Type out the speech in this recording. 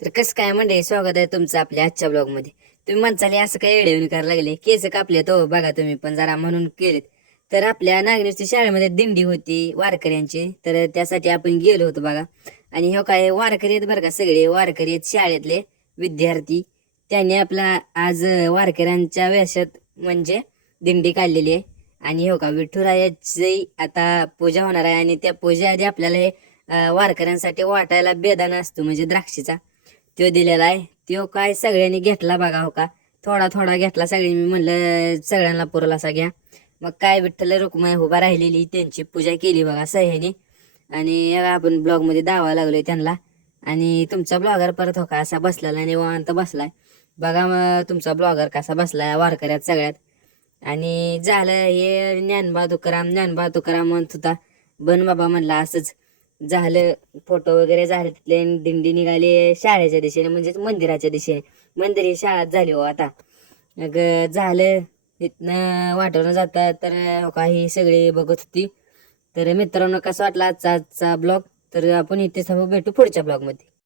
तर कसं काय म्हणजे स्वागत आहे तुमचं आपल्या आजच्या ब्लॉग मध्ये. तुम्ही म्हणताले असं काय एडवून करायला लागले, केस कापले तो बघा तुम्ही पण जरा म्हणून केलेत. तर आपल्या नागरिकच्या शाळेमध्ये दिंडी होती वारकऱ्यांची, तर त्यासाठी आपण गेलो होतो बघा. आणि हो काय वारकरी आहेत बरं का, सगळे वारकरी आहेत शाळेतले विद्यार्थी. त्यांनी आपला आज वारकऱ्यांच्या वेशात म्हणजे दिंडी काढलेली आहे. आणि हो का विठुरायाची आता पूजा होणार आहे, आणि त्या पूजेआधी आपल्याला हे वारकऱ्यांसाठी वाटायला बेदाणा असतो म्हणजे द्राक्षीचा, तो दिलेला आहे. तो काय सगळ्यांनी घेतला बघा. हो का थोडा थोडा घेतला सगळ्यांनी, मी म्हणलं सगळ्यांना पुरल असा घ्या. मग काय विठ्ठल रुक्माई उभा राहिलेली त्यांची पूजा केली बघा सह्याने. आणि आपण ब्लॉग मध्ये दावा लागलोय त्यांना. आणि तुमचा ब्लॉगर परत हो का असा बसलेला निवांत बसलाय बघा. मग तुमचा ब्लॉगर कसा बसलाय वारकऱ्यात सगळ्यात. आणि झालं हे ज्ञानबा तुकाराम म्हणत होता बन बाबा, म्हणला असंच झालं. फोटो वगैरे झाले तिथले, दिंडी निघाली शाळेच्या दिशेने म्हणजे मंदिराच्या दिशेने. मंदिर ही शाळात झाली हो आता. मग झालं इथनं वाटवून जातात तर काही सगळे बघत होती. तर मित्रांनो कसा वाटला आजचा ब्लॉग, तर आपण इथे सर्व भेटू पुढच्या ब्लॉग मध्ये.